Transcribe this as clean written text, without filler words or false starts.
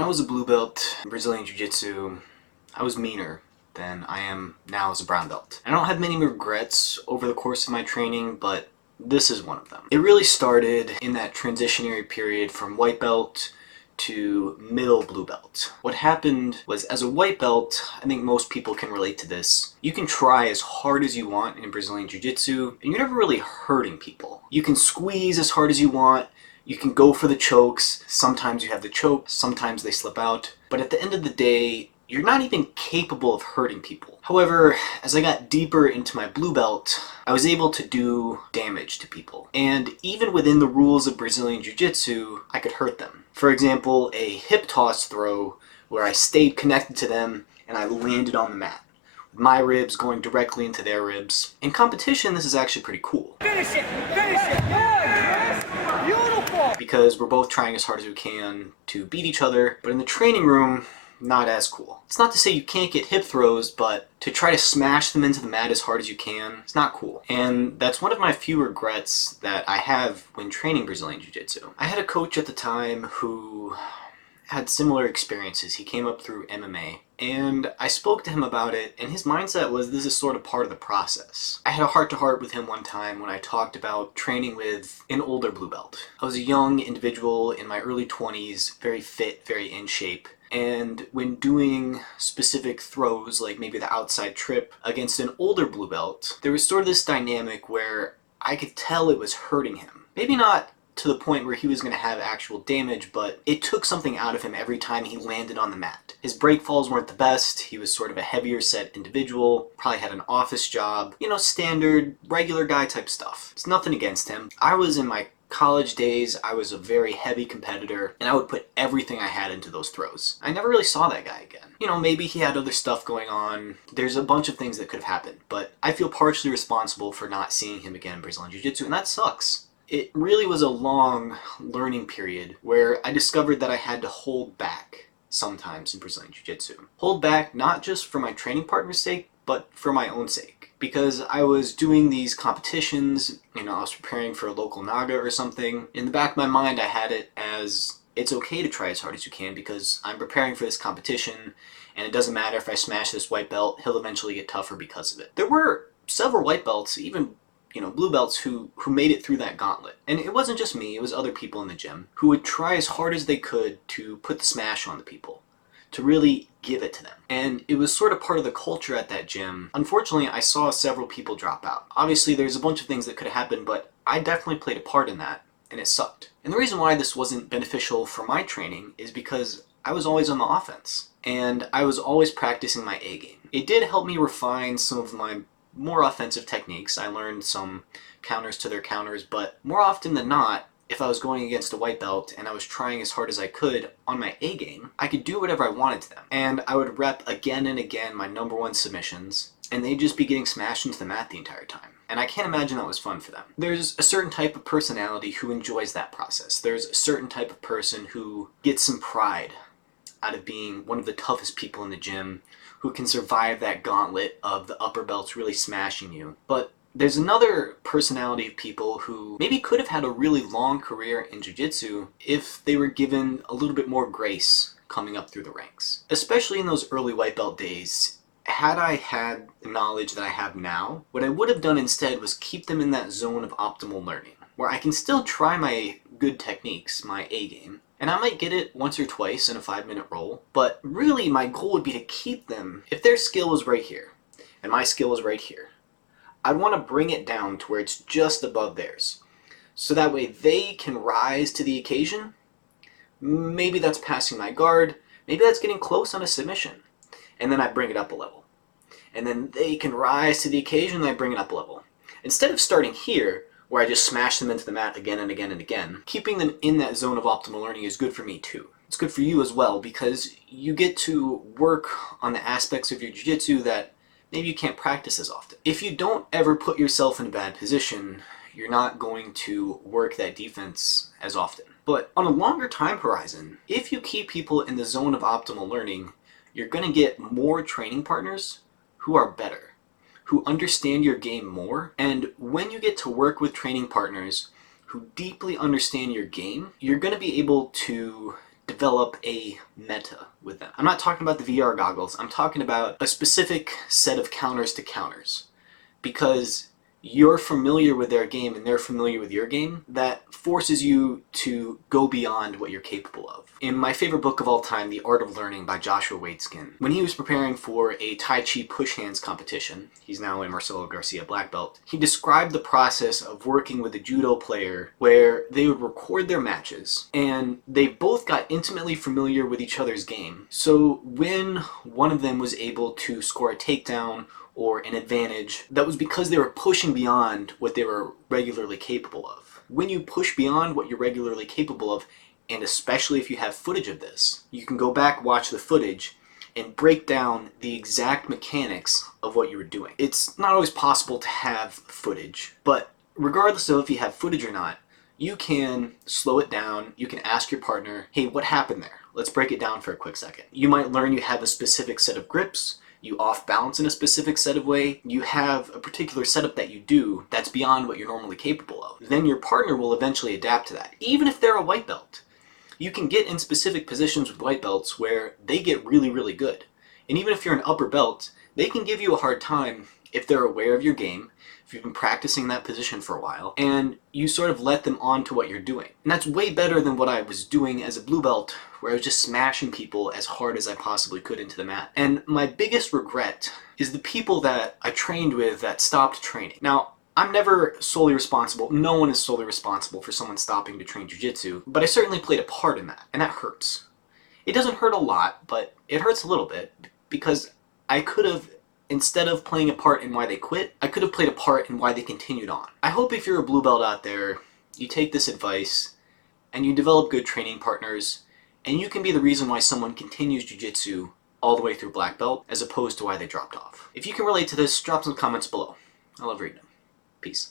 When I was a blue belt in Brazilian Jiu-Jitsu, I was meaner than I am now as a brown belt. I don't have many regrets over the course of my training, but this is one of them. It really started in that transitionary period from white belt to middle blue belt. What happened was, as a white belt, I think most people can relate to this. You can try as hard as you want in Brazilian Jiu-Jitsu, and you're never really hurting people. You can squeeze as hard as you want, you can go for the chokes, sometimes you have the choke, sometimes they slip out, but at the end of the day, you're not even capable of hurting people. However, as I got deeper into my blue belt, I was able to do damage to people. And even within the rules of Brazilian Jiu-Jitsu, I could hurt them. For example, a hip toss throw where I stayed connected to them and I landed on the mat, with my ribs going directly into their ribs. In competition, this is actually pretty cool. Finish it! Finish it! Yes! Beautiful! Because we're both trying as hard as we can to beat each other, but in the training room, not as cool. It's not to say you can't get hip throws, but to try to smash them into the mat as hard as you can, it's not cool. And that's one of my few regrets that I have when training Brazilian Jiu-Jitsu. I had a coach at the time who had similar experiences. He came up through MMA, and I spoke to him about it, and his mindset was this is sort of part of the process. I had a heart-to-heart with him one time when I talked about training with an older blue belt. I was a young individual in my early 20s, very fit, very in shape, and when doing specific throws, like maybe the outside trip against an older blue belt, there was sort of this dynamic where I could tell it was hurting him. Maybe not to the point where he was going to have actual damage, but it took something out of him every time he landed on the mat. His break falls weren't the best, he was sort of a heavier set individual, probably had an office job, you know, standard, regular guy type stuff. It's nothing against him. I was in my college days, I was a very heavy competitor, and I would put everything I had into those throws. I never really saw that guy again. You know, maybe he had other stuff going on. There's a bunch of things that could have happened, but I feel partially responsible for not seeing him again in Brazilian Jiu-Jitsu, and that sucks. It really was a long learning period where I discovered that I had to hold back sometimes in Brazilian Jiu-Jitsu. Hold back not just for my training partner's sake, but for my own sake. Because I was doing these competitions, you know, I was preparing for a local Naga or something. In the back of my mind, I had it as it's okay to try as hard as you can because I'm preparing for this competition, and it doesn't matter if I smash this white belt, he'll eventually get tougher because of it. There were several white belts, even blue belts who made it through that gauntlet. And it wasn't just me, it was other people in the gym who would try as hard as they could to put the smash on the people, to really give it to them. And it was sort of part of the culture at that gym. Unfortunately, I saw several people drop out. Obviously, there's a bunch of things that could have happened, but I definitely played a part in that, and it sucked. And the reason why this wasn't beneficial for my training is because I was always on the offense, and I was always practicing my A game. It did help me refine some of my more offensive techniques. I learned some counters to their counters, but more often than not, if I was going against a white belt and I was trying as hard as I could on my A game, I could do whatever I wanted to them. And I would rep again and again my #1 submissions, and they'd just be getting smashed into the mat the entire time. And I can't imagine that was fun for them. There's a certain type of personality who enjoys that process. There's a certain type of person who gets some pride out of being one of the toughest people in the gym, who can survive that gauntlet of the upper belts really smashing you. But there's another personality of people who maybe could have had a really long career in Jiu-Jitsu if they were given a little bit more grace coming up through the ranks. Especially in those early white belt days, had I had the knowledge that I have now, what I would have done instead was keep them in that zone of optimal learning, where I can still try my good techniques, my A game, and I might get it once or twice in a 5-minute roll, but really my goal would be to keep them, if their skill was right here, and my skill was right here, I'd want to bring it down to where it's just above theirs. So that way they can rise to the occasion. Maybe that's passing my guard, maybe that's getting close on a submission, and then I bring it up a level. And then they can rise to the occasion and I bring it up a level. Instead of starting here, where I just smash them into the mat again and again and again, keeping them in that zone of optimal learning is good for me too. It's good for you as well because you get to work on the aspects of your jiu-jitsu that maybe you can't practice as often. If you don't ever put yourself in a bad position, you're not going to work that defense as often. But on a longer time horizon, if you keep people in the zone of optimal learning, you're going to get more training partners who are better, who understand your game more. And when you get to work with training partners who deeply understand your game, you're going to be able to develop a meta with them. I'm not talking about the VR goggles, I'm talking about a specific set of counters to counters. Because you're familiar with their game and they're familiar with your game, that forces you to go beyond what you're capable of. In my favorite book of all time, The Art of Learning by Joshua Waitzkin, when he was preparing for a Tai Chi push hands competition, he's now a Marcelo Garcia black belt, he described the process of working with a judo player where they would record their matches and they both got intimately familiar with each other's game. So when one of them was able to score a takedown or an advantage, that was because they were pushing beyond what they were regularly capable of. When you push beyond what you're regularly capable of, and especially if you have footage of this, you can go back, watch the footage, and break down the exact mechanics of what you were doing. It's not always possible to have footage, but regardless of if you have footage or not, you can slow it down, you can ask your partner, hey, what happened there? Let's break it down for a quick second. You might learn you have a specific set of grips, you off balance in a specific set of way, you have a particular setup that you do that's beyond what you're normally capable of. Then your partner will eventually adapt to that, even if they're a white belt. You can get in specific positions with white belts where they get really, really good. And even if you're an upper belt, they can give you a hard time if they're aware of your game, if you've been practicing that position for a while, and you sort of let them on to what you're doing. And that's way better than what I was doing as a blue belt, where I was just smashing people as hard as I possibly could into the mat. And my biggest regret is the people that I trained with that stopped training. Now, I'm never solely responsible, no one is solely responsible for someone stopping to train jiu-jitsu, but I certainly played a part in that, and that hurts. It doesn't hurt a lot, but it hurts a little bit, because I could have, instead of playing a part in why they quit, I could have played a part in why they continued on. I hope if you're a blue belt out there, you take this advice, and you develop good training partners, and you can be the reason why someone continues jiu-jitsu all the way through black belt, as opposed to why they dropped off. If you can relate to this, drop some comments below. I love reading them. Peace.